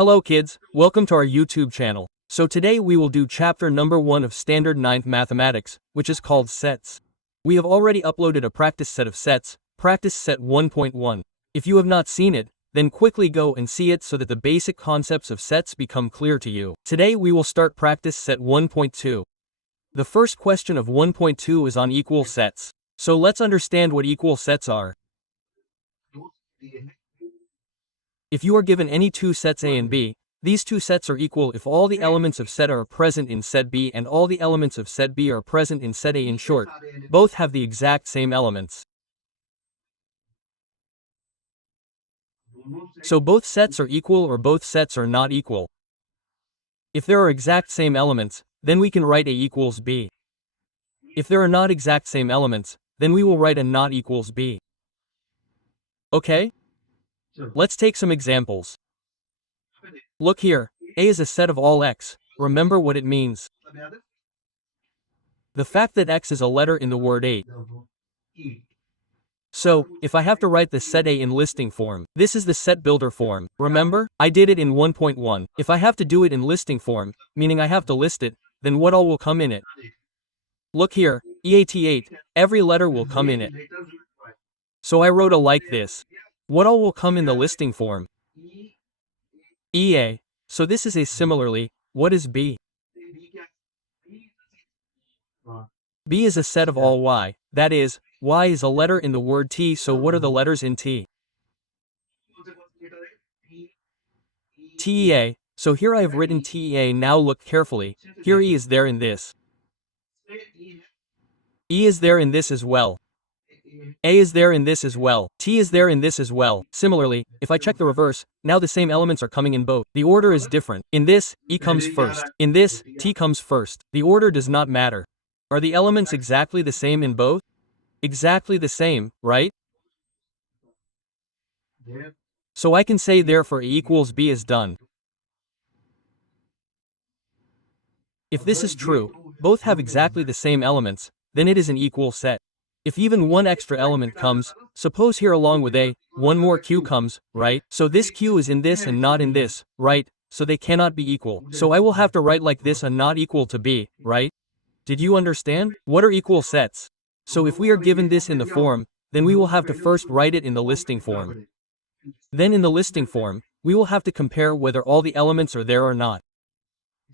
Hello kids, welcome to our YouTube channel. So today we will do chapter number 1 of Standard 9th Mathematics, which is called Sets. We have already uploaded a practice set of sets, practice set 1.1. If you have not seen it, then quickly go and see it so that the basic concepts of sets become clear to you. Today we will start practice set 1.2. The first question of 1.2 is on equal sets. So let's understand what equal sets are. If you are given any two sets A and B, these two sets are equal if all the elements of set A are present in set B and all the elements of set B are present in set A. In short, both have the exact same elements. So both sets are equal or both sets are not equal. If there are exact same elements, then we can write A equals B. If there are not exact same elements, then we will write A not equals B. Okay? Let's take some examples. Look here, A is a set of all x. Remember what it means. The fact that x is a letter in the word A. So, if I have to write the set A in listing form, this is the set builder form. Remember? I did it in 1.1. If I have to do it in listing form, meaning I have to list it, then what all will come in it? Look here, EAT8, every letter will come in it. So I wrote a like this. What all will come in the listing form? EA. So this is A. Similarly, what is B? B is a set of all y. That is, y is a letter in the word T, so what are the letters in T? TEA. So here I have written TEA. Now look carefully. Here E is there in this. E is there in this as well. A is there in this as well. T is there in this as well. Similarly, if I check the reverse, now the same elements are coming in both. The order is different. In this, E comes first. In this, T comes first. The order does not matter. Are the elements exactly the same in both? Exactly the same, right? So I can say therefore A equals B is done. If this is true, both have exactly the same elements, then it is an equal set. If even one extra element comes, suppose here along with A, one more Q comes, right? So this Q is in this and not in this, right? So they cannot be equal. So I will have to write like this A not equal to B, right? Did you understand? What are equal sets? So if we are given this in the form, then we will have to first write it in the listing form. Then in the listing form, we will have to compare whether all the elements are there or not.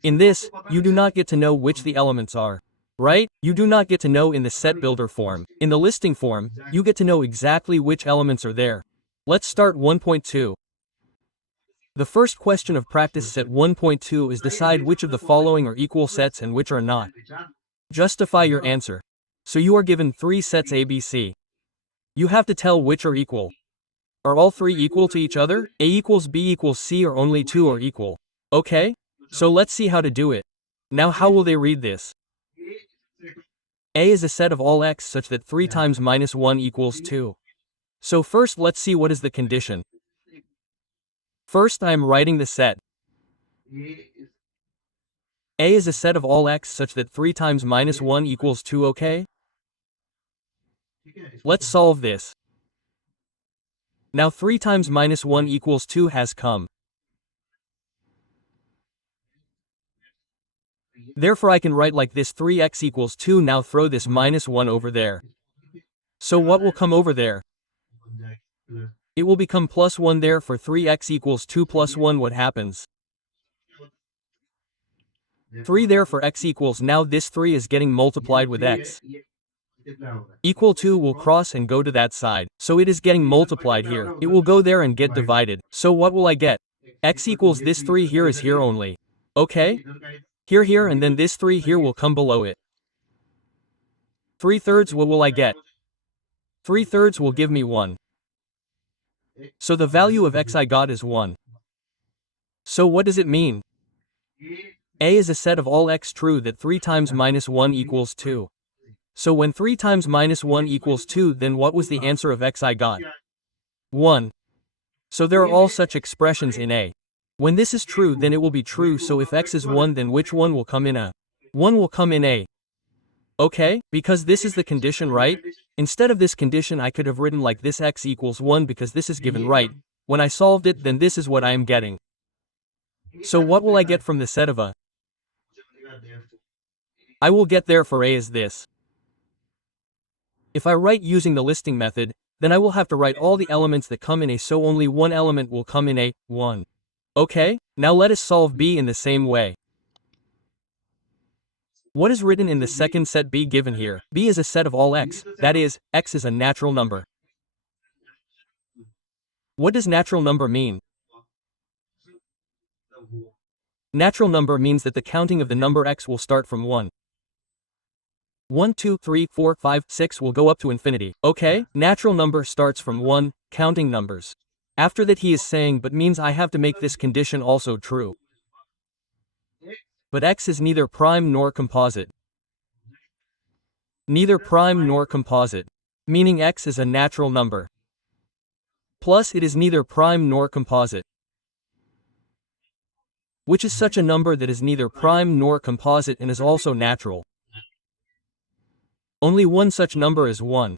In this, you do not get to know which the elements are. Right? You do not get to know in the set builder form. In the listing form, you get to know exactly which elements are there. Let's start 1.2. The first question of practice set 1.2 is decide which of the following are equal sets and which are not. Justify your answer. So you are given 3 sets ABC. You have to tell which are equal. Are all 3 equal to each other? A equals B equals C, or only 2 are equal? Okay? So let's see how to do it. Now how will they read this? A is a set of all x such that 3 times minus 1 equals 2. So first let's see what is the condition. First I am writing the set. A is a set of all x such that 3 times minus 1 equals 2, okay? Let's solve this. Now 3 times minus 1 equals 2 has come. Therefore I can write like this 3x equals 2. Now throw this minus 1 over there. So what will come over there? It will become plus 1 there. For 3x equals 2 plus 1, what happens? 3 there for x equals. Now this 3 is getting multiplied with x. Equal 2 will cross and go to that side. So it is getting multiplied here. It will go there and get divided. So what will I get? X equals this 3 here is here only. Okay? Here, and then this 3 here will come below it. 3/3, what will I get? 3/3 will give me 1. So the value of x I got is 1. So what does it mean? A is a set of all x true that 3 times minus 1 equals 2. So when 3 times minus 1 equals 2, then what was the answer of x I got? 1. So there are all such expressions in A. When this is true, then it will be true. So if x is 1, then which one will come in A? 1 will come in A. Okay, because this is the condition, right? Instead of this condition I could have written like this x equals 1 because this is given, right? When I solved it, then this is what I am getting. So what will I get from the set of A? I will get there for A is this. If I write using the listing method, then I will have to write all the elements that come in A, so only one element will come in A, 1. Okay, now let us solve B in the same way. What is written in the second set B given here? B is a set of all x, that is, x is a natural number. What does natural number mean? Natural number means that the counting of the number x will start from 1. 1, 2, 3, 4, 5, 6 will go up to infinity. Okay, natural number starts from 1, counting numbers. After that he is saying but means I have to make this condition also true. But x is neither prime nor composite. Neither prime nor composite. Meaning x is a natural number. Plus it is neither prime nor composite. Which is such a number that is neither prime nor composite and is also natural. Only one such number is 1.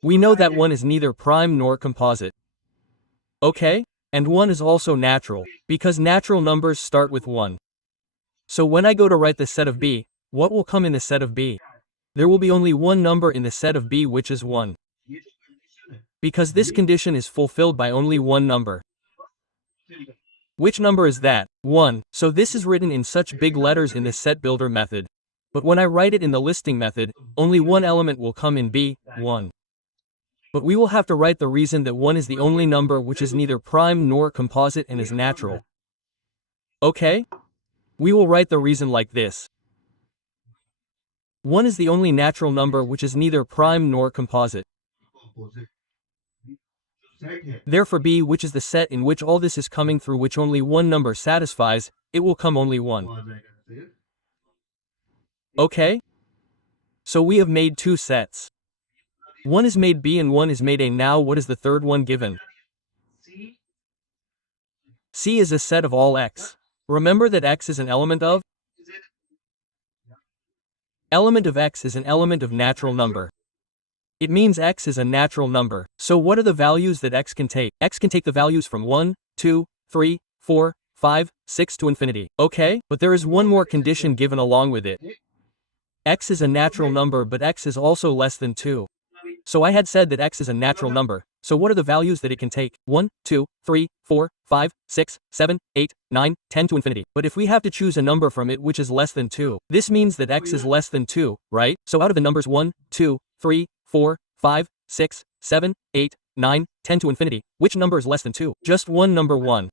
We know that 1 is neither prime nor composite. Okay? And 1 is also natural, because natural numbers start with 1. So when I go to write the set of B, what will come in the set of B? There will be only one number in the set of B, which is 1. Because this condition is fulfilled by only one number. Which number is that? 1. So this is written in such big letters in the set builder method. But when I write it in the listing method, only one element will come in B, 1. But we will have to write the reason that 1 is the only number which is neither prime nor composite and is natural. Okay? We will write the reason like this. 1 is the only natural number which is neither prime nor composite. Therefore B, which is the set in which all this is coming through, which only one number satisfies, it will come only 1. Okay? So we have made two sets. One is made B and one is made A. Now what is the third one given? C is a set of all x. Remember that x is an element of? Element of x is an element of natural number. It means x is a natural number. So what are the values that x can take? X can take the values from 1, 2, 3, 4, 5, 6 to infinity. Okay? But there is one more condition given along with it. X is a natural number, but x is also less than 2. So I had said that x is a natural number. So what are the values that it can take? 1, 2, 3, 4, 5, 6, 7, 8, 9, 10 to infinity. But if we have to choose a number from it which is less than 2, this means that x is less than 2, right? So out of the numbers 1, 2, 3, 4, 5, 6, 7, 8, 9, 10 to infinity, which number is less than 2? Just one number 1.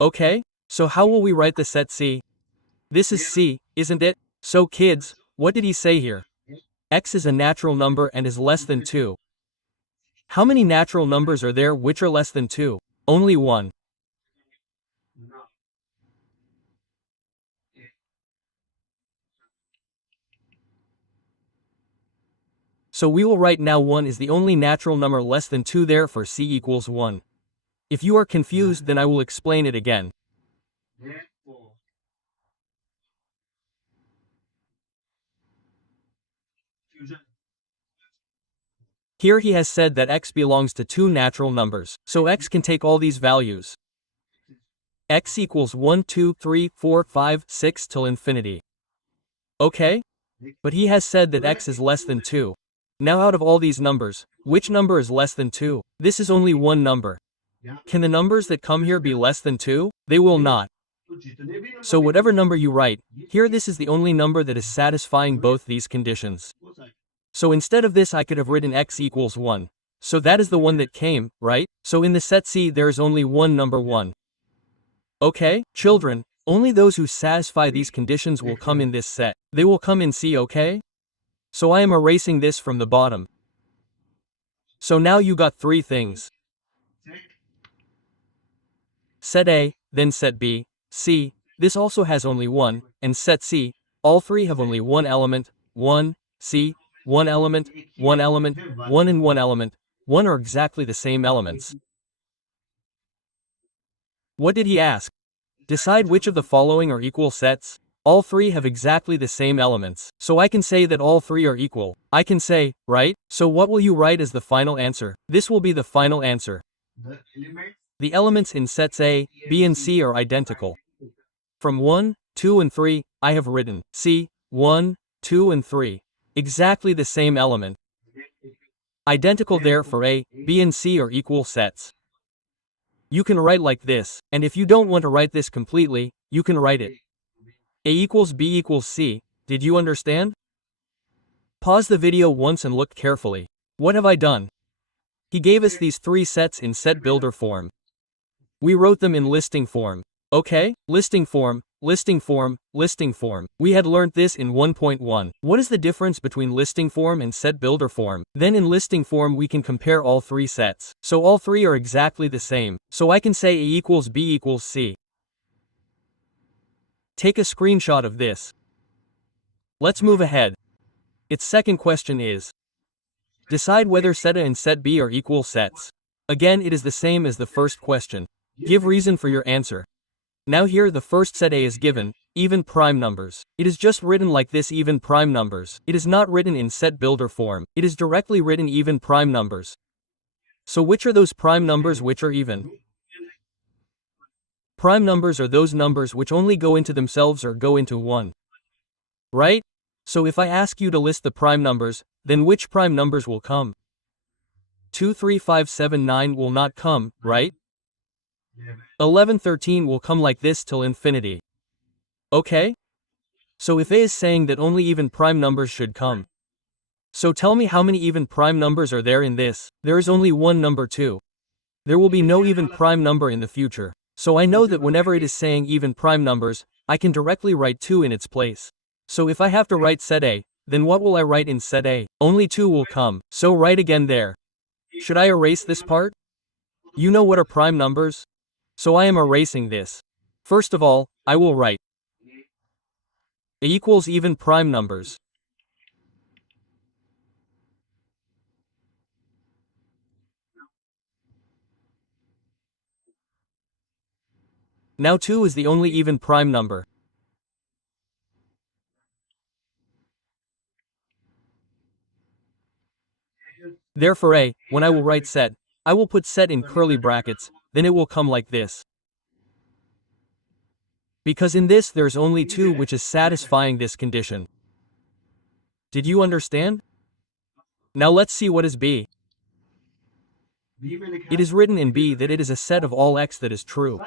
Okay? So how will we write the set C? This is C, isn't it? So kids, what did he say here? X is a natural number and is less than 2. How many natural numbers are there which are less than 2? Only one. So we will write now 1 is the only natural number less than 2, therefore C equals 1. If you are confused, then I will explain it again. Here he has said that x belongs to two natural numbers, so x can take all these values. X equals 1, 2, 3, 4, 5, 6 till infinity. Okay? But he has said that x is less than 2. Now out of all these numbers, which number is less than 2? This is only one number. Can the numbers that come here be less than 2? They will not. So whatever number you write, here this is the only number that is satisfying both these conditions. So instead of this I could have written x equals 1. So that is the one that came, right? So in the set C there is only one number 1. Okay, children, only those who satisfy these conditions will come in this set. They will come in C, okay? So I am erasing this from the bottom. So now you got three things. Set A, then set B, C, this also has only one, and set C, all three have only one element, 1, C, one element, 1 element, 1 and 1 element, 1 are exactly the same elements. What did he ask? Decide which of the following are equal sets. All three have exactly the same elements. So I can say that all three are equal. I can say, right? So what will you write as the final answer? This will be the final answer. The elements in sets A, B and C are identical. From 1, 2 and 3, I have written C, 1, 2 and 3. Exactly the same element. Identical there for A, B and C are equal sets. You can write like this, and if you don't want to write this completely, you can write it A equals B equals C. Did you understand? Pause the video once and look carefully. What have I done? He gave us these three sets in set builder form. We wrote them in listing form. Okay? Listing form, listing form, listing form. We had learned this in 1.1. What is the difference between listing form and set builder form? Then in listing form we can compare all three sets. So all three are exactly the same. So I can say A equals B equals C. Take a screenshot of this. Let's move ahead. Its second question is: decide whether set A and set B are equal sets. Again, it is the same as the first question. Give reason for your answer. Now here the first set A is given, even prime numbers. It is just written like this, even prime numbers. It is not written in set builder form. It is directly written even prime numbers. So which are those prime numbers which are even? Prime numbers are those numbers which only go into themselves or go into 1. Right? So if I ask you to list the prime numbers, then which prime numbers will come? 2, 3, 5, 7, 9 will not come, right? 11, 13 will come like this till infinity. Okay? So if A is saying that only even prime numbers should come. So tell me how many even prime numbers are there in this? There is only one number 2. There will be no even prime number in the future. So I know that whenever it is saying even prime numbers, I can directly write 2 in its place. So if I have to write set A, then what will I write in set A? Only 2 will come. So write again there. Should I erase this part? You know what are prime numbers? So I am erasing this. First of all, I will write A equals even prime numbers. Now 2 is the only even prime number. Therefore A, when I will write set, I will put set in curly brackets, then it will come like this. Because in this there is only 2 which is satisfying this condition. Did you understand? Now let's see what is B. It is written in B that it is a set of all x that is true.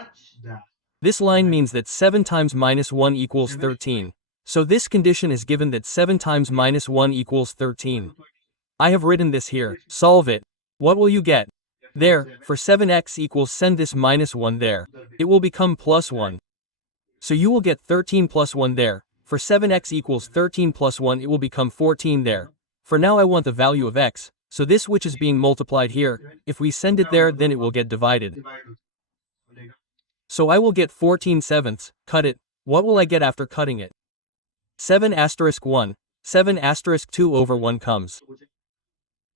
This line means that 7 times minus 1 equals 13. So this condition is given that 7 times minus 1 equals 13. I have written this here. Solve it. What will you get? There, for 7x equals, send this minus 1 there. It will become plus 1. So you will get 13 plus 1 there. For 7x equals 13 plus 1, it will become 14 there. For now I want the value of x, so this which is being multiplied here, if we send it there, then it will get divided. So I will get 14 sevenths, cut it. What will I get after cutting it? 7 asterisk 1, 7 asterisk 2 over 1 comes.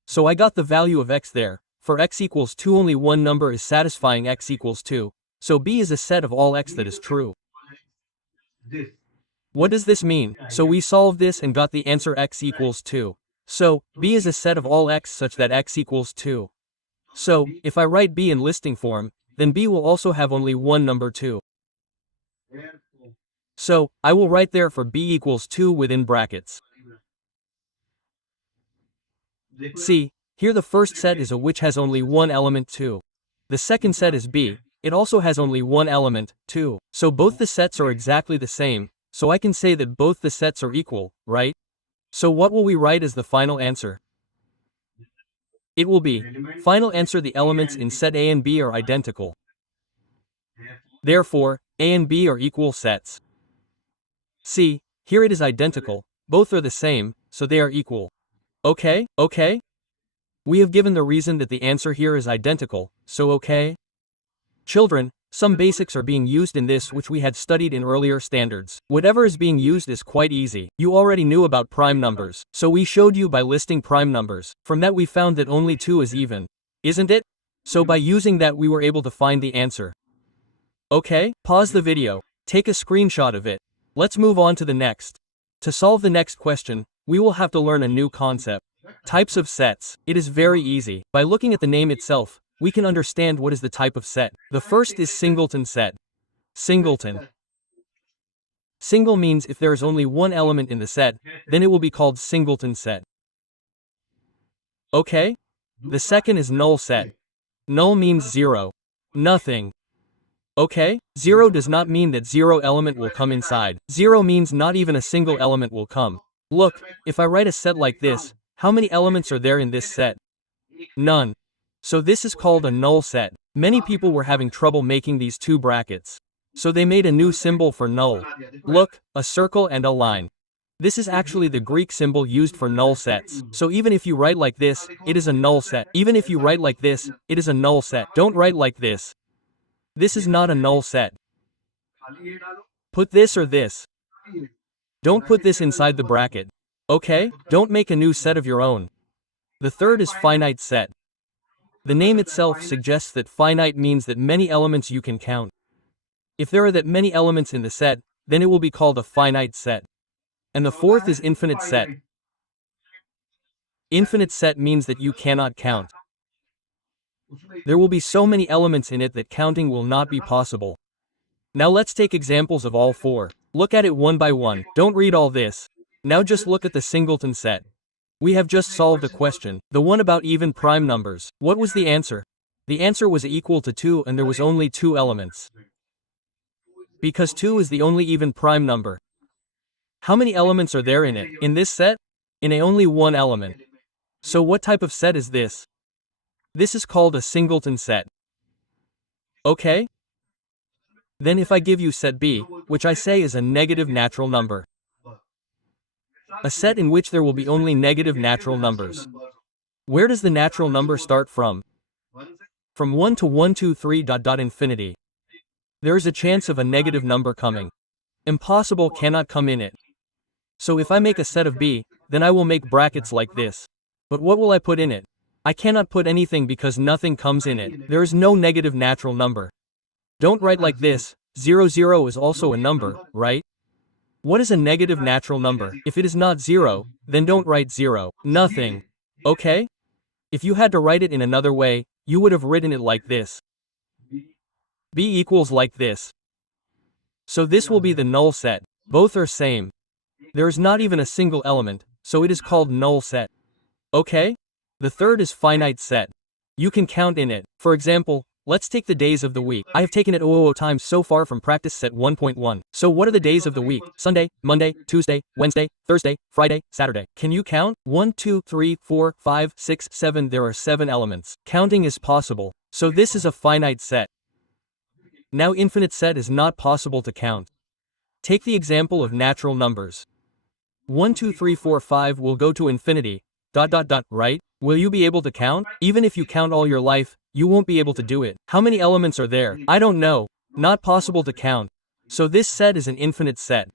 So I got the value of x there. For x equals 2, only one number is satisfying x equals 2. So B is a set of all x that is true. What does this mean? So we solved this and got the answer x equals 2. So B is a set of all x such that x equals 2. So if I write B in listing form, then B will also have only one number 2. So I will write there for B equals 2 within brackets. See, here the first set is A which has only one element 2. The second set is B, it also has only one element, 2. So both the sets are exactly the same, so I can say that both the sets are equal, right? So what will we write as the final answer? It will be, final answer, the elements in set A and B are identical. Therefore, A and B are equal sets. See, here it is identical, both are the same, so they are equal. Okay? We have given the reason that the answer here is identical, so okay? Children, some basics are being used in this which we had studied in earlier standards. Whatever is being used is quite easy. You already knew about prime numbers, so we showed you by listing prime numbers. From that we found that only 2 is even. Isn't it? So by using that we were able to find the answer. Okay? Pause the video. Take a screenshot of it. Let's move on to the next. To solve the next question, we will have to learn a new concept. Types of sets. It is very easy. By looking at the name itself, we can understand what is the type of set. The first is singleton set. Singleton. Single means if there is only one element in the set, then it will be called singleton set. Okay? The second is null set. Null means zero. Nothing. Okay? Zero does not mean that zero element will come inside. Zero means not even a single element will come. Look, if I write a set like this, how many elements are there in this set? None. So this is called a null set. Many people were having trouble making these two brackets. So they made a new symbol for null. Look, a circle and a line. This is actually the Greek symbol used for null sets. So even if you write like this, it is a null set. Even if you write like this, it is a null set. Don't write like this. This is not a null set. Put this or this. Don't put this inside the bracket. Okay? Don't make a new set of your own. The third is finite set. The name itself suggests that finite means that many elements you can count. If there are that many elements in the set, then it will be called a finite set. And the fourth is infinite set. Infinite set means that you cannot count. There will be so many elements in it that counting will not be possible. Now let's take examples of all four. Look at it one by one. Don't read all this. Now just look at the singleton set. We have just solved a question, the one about even prime numbers. What was the answer? The answer was equal to 2 and there was only 2 elements. Because 2 is the only even prime number. How many elements are there in it? In this set? In a only one element. So what type of set is this? This is called a singleton set. Okay? Then if I give you set B, which I say is a negative natural number. A set in which there will be only negative natural numbers. Where does the natural number start from? From 1 to 1, 2, 3, infinity. There is a chance of a negative number coming. Impossible cannot come in it. So if I make a set of B, then I will make brackets like this. But what will I put in it? I cannot put anything because nothing comes in it. There is no negative natural number. Don't write like this. 0, 0 is also a number, right? What is a negative natural number? If it is not 0, then don't write 0. Nothing. Okay? If you had to write it in another way, you would have written it like this. B equals like this. So this will be the null set. Both are same. There is not even a single element, so it is called null set. Okay? The third is finite set. You can count in it. For example, let's take the days of the week. I have taken it 000 times so far from practice set 1.1. So what are the days of the week? Sunday, Monday, Tuesday, Wednesday, Thursday, Friday, Saturday. Can you count? 1, 2, 3, 4, 5, 6, 7. There are 7 elements. Counting is possible. So this is a finite set. Now infinite set is not possible to count. Take the example of natural numbers. 1, 2, 3, 4, 5 will go to infinity, right? Will you be able to count? Even if you count all your life, you won't be able to do it. How many elements are there? I don't know. Not possible to count. So this set is an infinite set.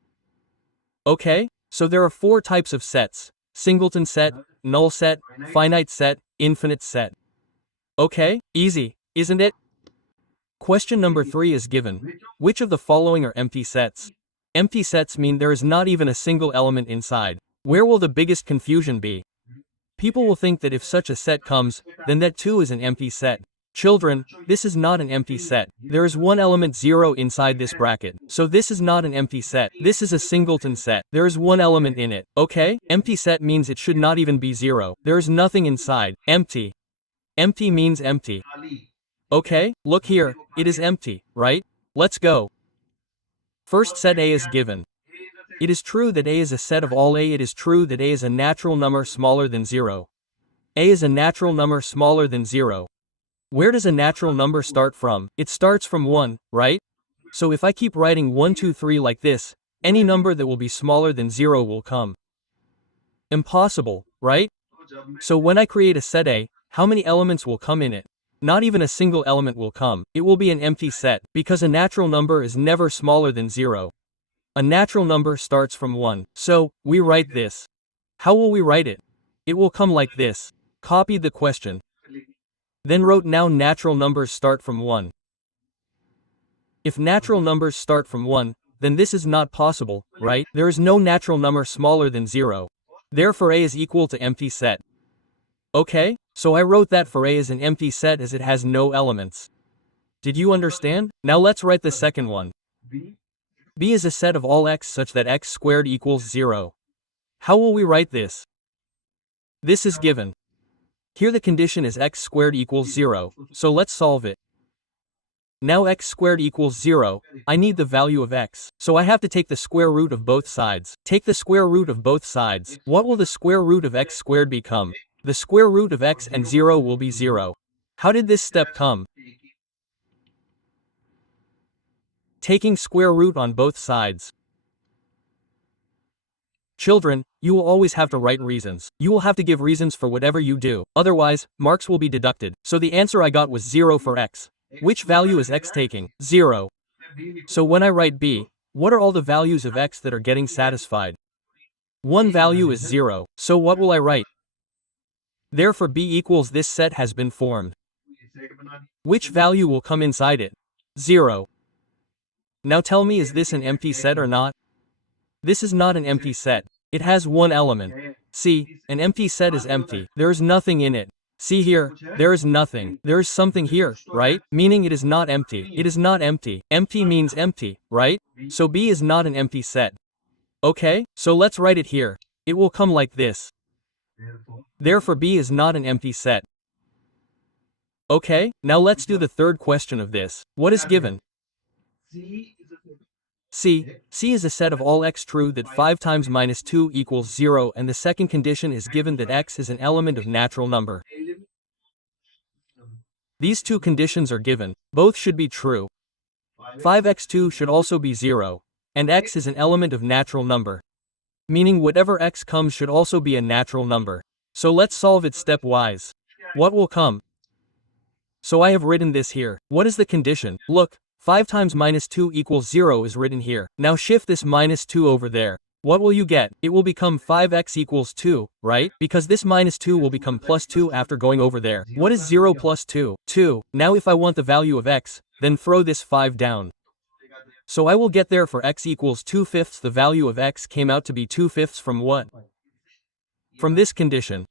Okay? So there are 4 types of sets. Singleton set, null set, finite set, infinite set. Okay? Easy, isn't it? Question number 3 is given. Which of the following are empty sets? Empty sets mean there is not even a single element inside. Where will the biggest confusion be? People will think that if such a set comes, then that too is an empty set. Children, this is not an empty set. There is one element 0 inside this bracket. So this is not an empty set. This is a singleton set. There is one element in it. Okay? Empty set means it should not even be 0. There is nothing inside. Empty. Empty means empty. Okay? Look here. It is empty, right? Let's go. First set A is given. It is true that A is a set of all A. It is true that A is a natural number smaller than 0. A is a natural number smaller than 0. Where does a natural number start from? It starts from 1, right? So if I keep writing 1, 2, 3 like this, any number that will be smaller than 0 will come. Impossible, right? So when I create a set A, how many elements will come in it? Not even a single element will come. It will be an empty set, because a natural number is never smaller than 0. A natural number starts from 1. So, we write this. How will we write it? It will come like this. Copied the question. Then wrote now natural numbers start from 1. If natural numbers start from 1, then this is not possible, right? There is no natural number smaller than 0. Therefore A is equal to empty set. Okay? So I wrote that for A is an empty set as it has no elements. Did you understand? Now let's write the second one. B is a set of all x such that x squared equals 0. How will we write this? This is given. Here the condition is x squared equals 0, so let's solve it. Now x squared equals 0, I need the value of x, so I have to take the square root of both sides. Take the square root of both sides. What will the square root of x squared become? The square root of x and 0 will be 0. How did this step come? Taking square root on both sides. Children, you will always have to write reasons. You will have to give reasons for whatever you do, otherwise, marks will be deducted. So the answer I got was 0 for x. Which value is x taking? 0. So when I write b, what are all the values of x that are getting satisfied? One value is 0, so what will I write? Therefore b equals this set has been formed. Which value will come inside it? 0. Now tell me, is this an empty set or not? This is not an empty set. It has one element. See, an empty set is empty. There is nothing in it. See here, there is nothing. There is something here, right? Meaning it is not empty. It is not empty. Empty means empty, right? So B is not an empty set. Okay, so let's write it here. It will come like this. Therefore B is not an empty set. Okay, now let's do the third question of this. What is given? C is a set of all x true that 5 times minus 2 equals 0, and the second condition is given that x is an element of natural number. These two conditions are given. Both should be true. 5x2 should also be 0, and x is an element of natural number. Meaning whatever x comes should also be a natural number. So let's solve it stepwise. What will come? So I have written this here. What is the condition? Look. 5 times minus 2 equals 0 is written here. Now shift this minus 2 over there. What will you get? It will become 5x equals 2, right? Because this minus 2 will become plus 2 after going over there. What is 0 plus 2? 2. Now if I want the value of x, then throw this 5 down. So I will get there for x equals 2/5. The value of x came out to be 2/5 from what? From this condition.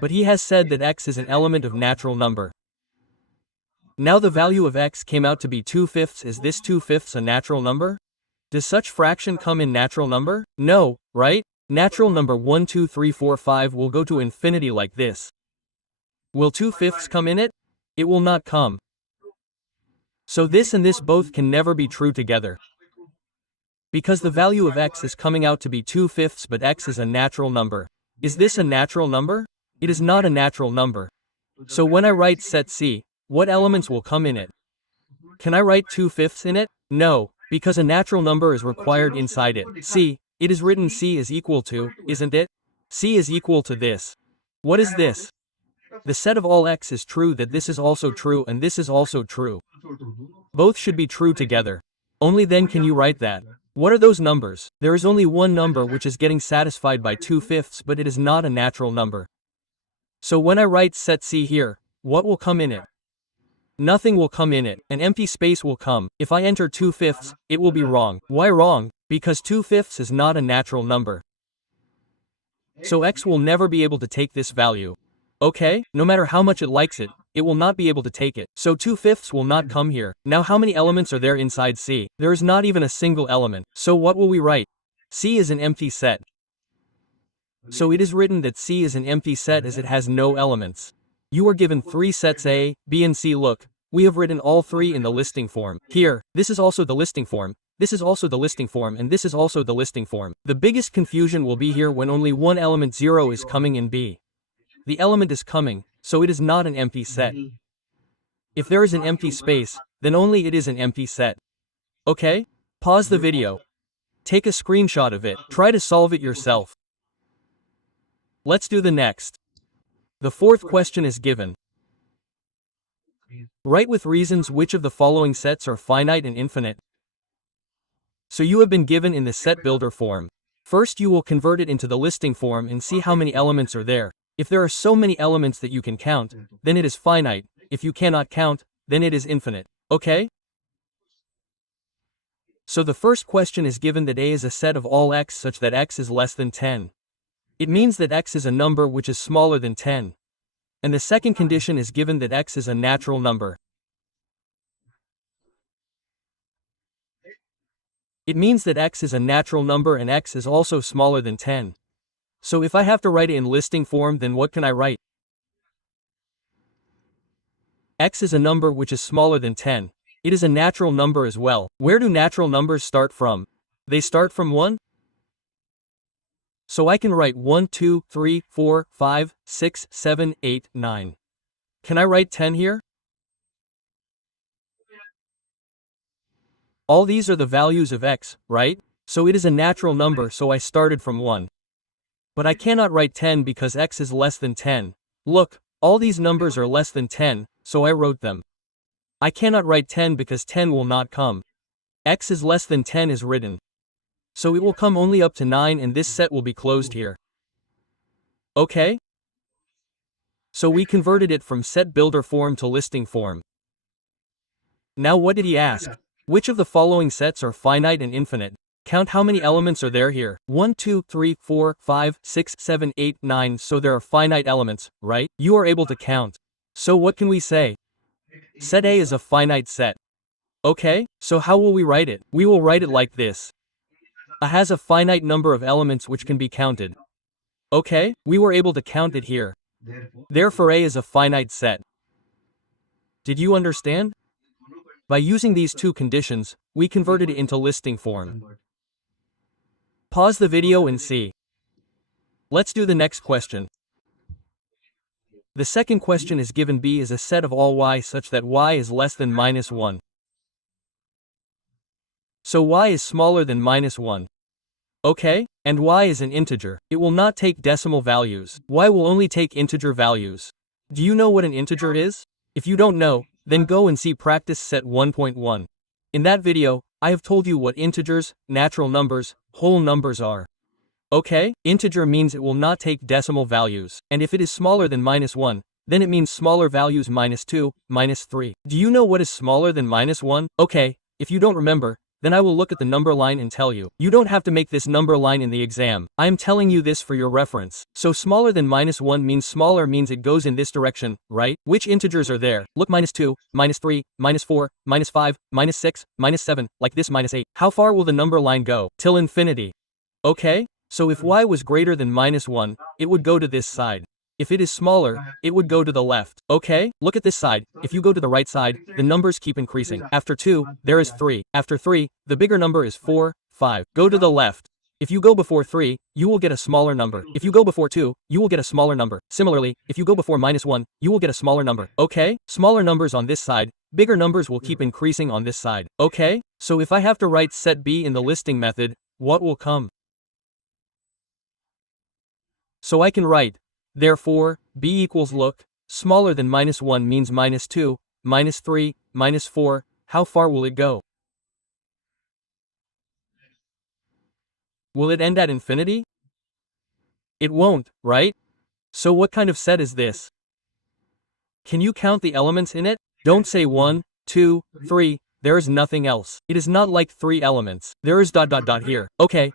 But he has said that x is an element of natural number. Now the value of x came out to be 2/5. Is this 2/5 a natural number? Does such fraction come in natural number? No, right? Natural number 1, 2, 3, 4, 5 will go to infinity like this. Will 2/5 come in it? It will not come. So this and this both can never be true together. Because the value of x is coming out to be 2/5, but x is a natural number. Is this a natural number? It is not a natural number. So when I write set C, what elements will come in it? Can I write 2/5 in it? No, because a natural number is required inside it. C, it is written C is equal to, isn't it? C is equal to this. What is this? The set of all x is true that this is also true and this is also true. Both should be true together. Only then can you write that. What are those numbers? There is only one number which is getting satisfied by 2/5, but it is not a natural number. So when I write set C here, what will come in it? Nothing will come in it. An empty space will come. If I enter 2/5, it will be wrong. Why wrong? Because 2/5 is not a natural number. So x will never be able to take this value. Okay, no matter how much it likes it, it will not be able to take it. So 2/5 will not come here. Now how many elements are there inside C? There is not even a single element. So what will we write? C is an empty set. So it is written that C is an empty set as it has no elements. You are given 3 sets A, B and C. Look, we have written all 3 in the listing form. Here, this is also the listing form, this is also the listing form, and this is also the listing form. The biggest confusion will be here when only one element 0 is coming in B. The element is coming, so it is not an empty set. If there is an empty space, then only it is an empty set. Okay? Pause the video. Take a screenshot of it. Try to solve it yourself. Let's do the next. The fourth question is given. Write with reasons which of the following sets are finite and infinite. So you have been given in the set builder form. First you will convert it into the listing form and see how many elements are there. If there are so many elements that you can count, then it is finite. If you cannot count, then it is infinite. Okay? So the first question is given that A is a set of all x such that x is less than 10. It means that x is a number which is smaller than 10. And the second condition is given that x is a natural number. It means that x is a natural number and x is also smaller than 10. So if I have to write it in listing form, then what can I write? X is a number which is smaller than 10. It is a natural number as well. Where do natural numbers start from? They start from 1. So I can write 1, 2, 3, 4, 5, 6, 7, 8, 9. Can I write 10 here? All these are the values of x, right? So it is a natural number, so I started from 1. But I cannot write 10 because x is less than 10. Look, all these numbers are less than 10, so I wrote them. I cannot write 10 because 10 will not come. X is less than 10 is written. So it will come only up to 9 and this set will be closed here. Okay? So we converted it from set builder form to listing form. Now what did he ask? Which of the following sets are finite and infinite? Count how many elements are there here. 1, 2, 3, 4, 5, 6, 7, 8, 9. So there are finite elements, right? You are able to count. So what can we say? Set A is a finite set. Okay, so how will we write it? We will write it like this. A has a finite number of elements which can be counted. Okay, we were able to count it here. Therefore A is a finite set. Did you understand? By using these two conditions, we converted it into listing form. Pause the video and see. Let's do the next question. The second question is given B is a set of all y such that y is less than -1. So y is smaller than -1. Okay, and y is an integer. It will not take decimal values. Y will only take integer values. Do you know what an integer is? If you don't know, then go and see practice set 1.1. In that video, I have told you what integers, natural numbers, whole numbers are. Okay, integer means it will not take decimal values, and if it is smaller than -1, then it means smaller values -2, -3. Do you know what is smaller than -1? Okay, if you don't remember, then I will look at the number line and tell you. You don't have to make this number line in the exam. I am telling you this for your reference. So smaller than -1 means smaller means it goes in this direction, right? Which integers are there? Look, -2, -3, -4, -5, -6, -7, like this -8. How far will the number line go? Till infinity. Okay? So if y was greater than -1, it would go to this side. If it is smaller, it would go to the left. Okay, look at this side. If you go to the right side, the numbers keep increasing. After 2, there is 3. After 3, the bigger number is 4, 5. Go to the left. If you go before 3, you will get a smaller number. If you go before 2, you will get a smaller number. Similarly, if you go before -1, you will get a smaller number. Okay, smaller numbers on this side, bigger numbers will keep increasing on this side. Okay, so if I have to write set B in the listing method, what will come? So I can write, therefore, B equals look, smaller than -1 means -2, -3, -4, how far will it go? Will it end at infinity? It won't, right? So what kind of set is this? Can you count the elements in it? Don't say 1, 2, 3, there is nothing else. It is not like 3 elements. There is ... here. Okay,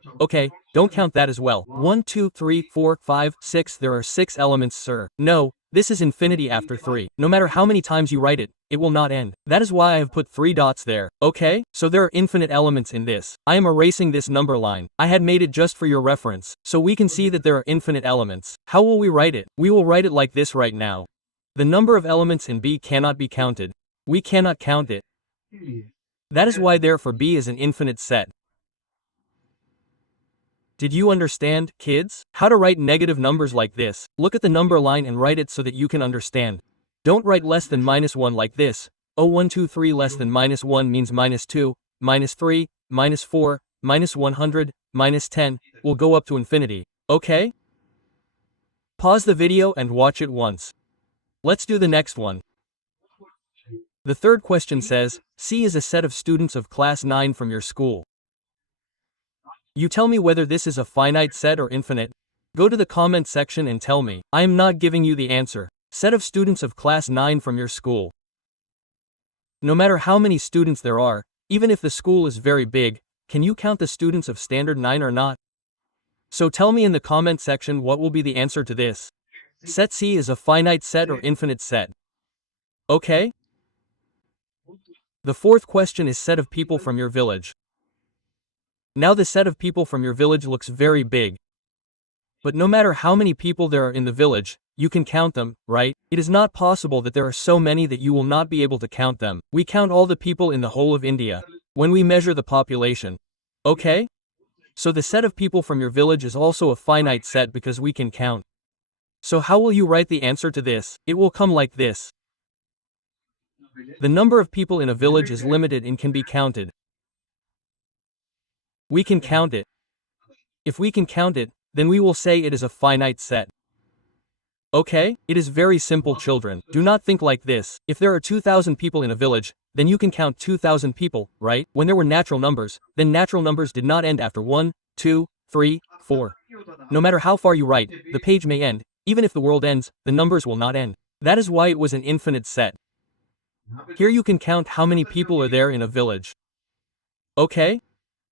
don't count that as well. 1, 2, 3, 4, 5, 6, there are 6 elements, sir. No, this is infinity after 3. No matter how many times you write it, it will not end. That is why I have put 3 dots there. Okay, so there are infinite elements in this. I am erasing this number line. I had made it just for your reference, so we can see that there are infinite elements. How will we write it? We will write it like this right now. The number of elements in B cannot be counted. We cannot count it. That is why therefore B is an infinite set. Did you understand, kids? How to write negative numbers like this? Look at the number line and write it so that you can understand. Don't write less than -1 like this. 1, 2, 3 less than -1 means -2, -3, -4, -100, -10, will go up to infinity. Okay? Pause the video and watch it once. Let's do the next one. The third question says, C is a set of students of class 9 from your school. You tell me whether this is a finite set or infinite. Go to the comment section and tell me. I am not giving you the answer. Set of students of class 9 from your school. No matter how many students there are, even if the school is very big, can you count the students of standard 9 or not? So tell me in the comment section what will be the answer to this. Set C is a finite set or infinite set. Okay? The fourth question is set of people from your village. Now the set of people from your village looks very big. But no matter how many people there are in the village, you can count them, right? It is not possible that there are so many that you will not be able to count them. We count all the people in the whole of India when we measure the population. Okay? So the set of people from your village is also a finite set because we can count. So how will you write the answer to this? It will come like this. The number of people in a village is limited and can be counted. We can count it. If we can count it, then we will say it is a finite set. Okay? It is very simple, children. Do not think like this. If there are 2,000 people in a village, then you can count 2,000 people, right? When there were natural numbers, then natural numbers did not end after 1, 2, 3, 4. No matter how far you write, the page may end. Even if the world ends, the numbers will not end. That is why it was an infinite set. Here you can count how many people are there in a village. Okay?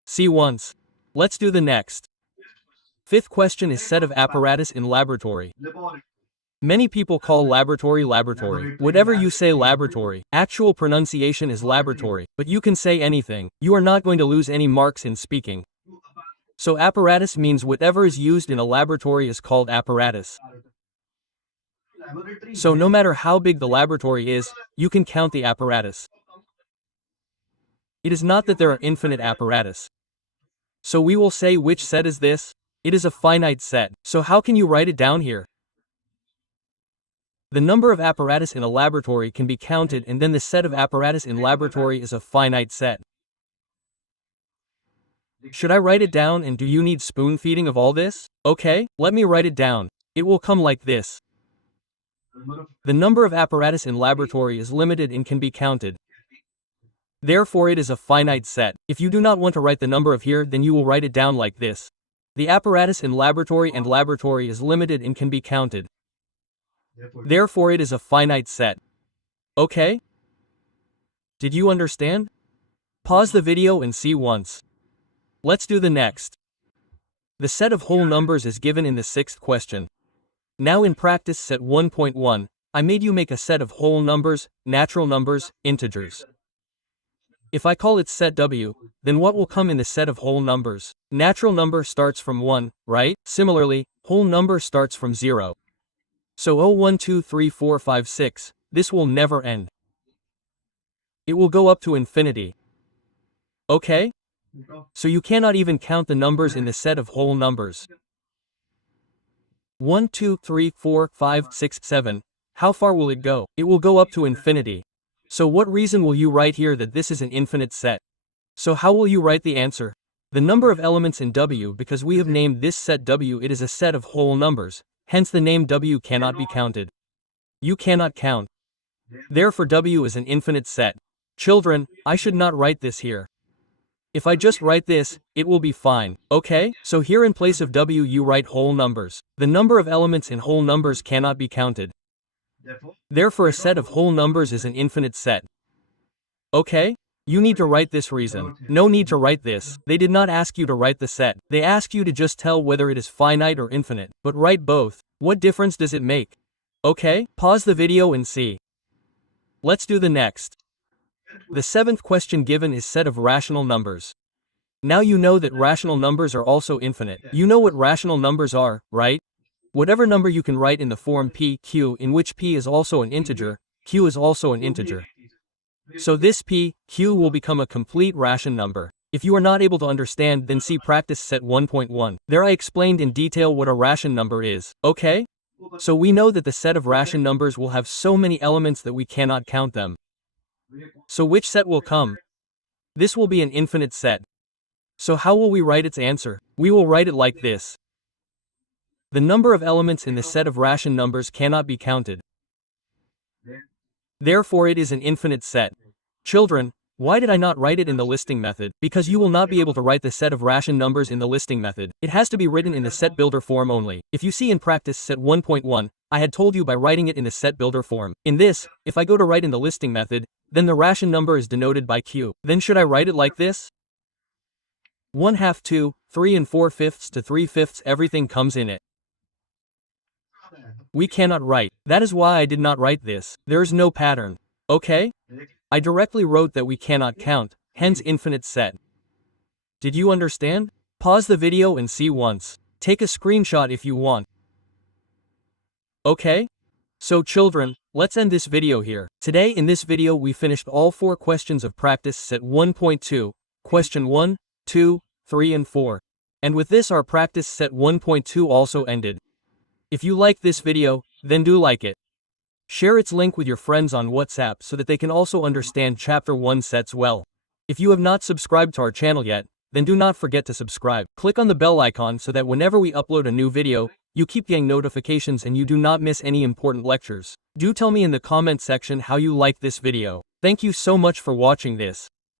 See once. Let's do the next. Fifth question is set of apparatus in laboratory. Many people call laboratory laboratory. Whatever you say laboratory, actual pronunciation is laboratory, but you can say anything. You are not going to lose any marks in speaking. So apparatus means whatever is used in a laboratory is called apparatus. So no matter how big the laboratory is, you can count the apparatus. It is not that there are infinite apparatus. So we will say which set is this? It is a finite set. So how can you write it down here? The number of apparatus in a laboratory can be counted, and then the set of apparatus in laboratory is a finite set. Should I write it down, and do you need spoon feeding of all this? Okay, let me write it down. It will come like this. The number of apparatus in laboratory is limited and can be counted. Therefore it is a finite set. If you do not want to write the number of here, then you will write it down like this. The apparatus in laboratory and laboratory is limited and can be counted. Therefore it is a finite set. Okay? Did you understand? Pause the video and see once. Let's do the next. The set of whole numbers is given in the sixth question. Now in practice set 1.1, I made you make a set of whole numbers, natural numbers, integers. If I call it set W, then what will come in the set of whole numbers? Natural number starts from 1, right? Similarly, whole number starts from 0. So 0, 1, 2, 3, 4, 5, 6, this will never end. It will go up to infinity. Okay? So you cannot even count the numbers in the set of whole numbers. 1, 2, 3, 4, 5, 6, 7. How far will it go? It will go up to infinity. So what reason will you write here that this is an infinite set? So how will you write the answer? The number of elements in W, because we have named this set W, it is a set of whole numbers, hence the name W cannot be counted. You cannot count. Therefore W is an infinite set. Children, I should not write this here. If I just write this, it will be fine, okay? So here in place of W you write whole numbers. The number of elements in whole numbers cannot be counted. Therefore a set of whole numbers is an infinite set. Okay? You need to write this reason. No need to write this. They did not ask you to write the set. They ask you to just tell whether it is finite or infinite. But write both. What difference does it make? Okay? Pause the video and see. Let's do the next. The seventh question given is set of rational numbers. Now you know that rational numbers are also infinite. You know what rational numbers are, right? Whatever number you can write in the form p, q, in which p is also an integer, q is also an integer. So this p, q will become a complete ration number. If you are not able to understand, then see practice set 1.1. There I explained in detail what a ration number is, okay? So we know that the set of ration numbers will have so many elements that we cannot count them. So which set will come? This will be an infinite set. So how will we write its answer? We will write it like this. The number of elements in the set of ration numbers cannot be counted. Therefore it is an infinite set. Children, why did I not write it in the listing method? Because you will not be able to write the set of ration numbers in the listing method. It has to be written in the set builder form only. If you see in practice set 1.1, I had told you by writing it in the set builder form. In this, if I go to write in the listing method, then the ration number is denoted by q. Then should I write it like this? 1/2, 2, 3 and 4/5 to 3/5, everything comes in it. We cannot write. That is why I did not write this. There is no pattern. Okay? I directly wrote that we cannot count, hence infinite set. Did you understand? Pause the video and see once. Take a screenshot if you want. Okay? So children, let's end this video here. Today in this video we finished all 4 questions of practice set 1.2, question 1, 2, 3 and 4. And with this our practice set 1.2 also ended. If you like this video, then do like it. Share its link with your friends on WhatsApp so that they can also understand chapter 1 sets well. If you have not subscribed to our channel yet, then do not forget to subscribe. Click on the bell icon so that whenever we upload a new video, you keep getting notifications and you do not miss any important lectures. Do tell me in the comment section how you like this video. Thank you so much for watching this.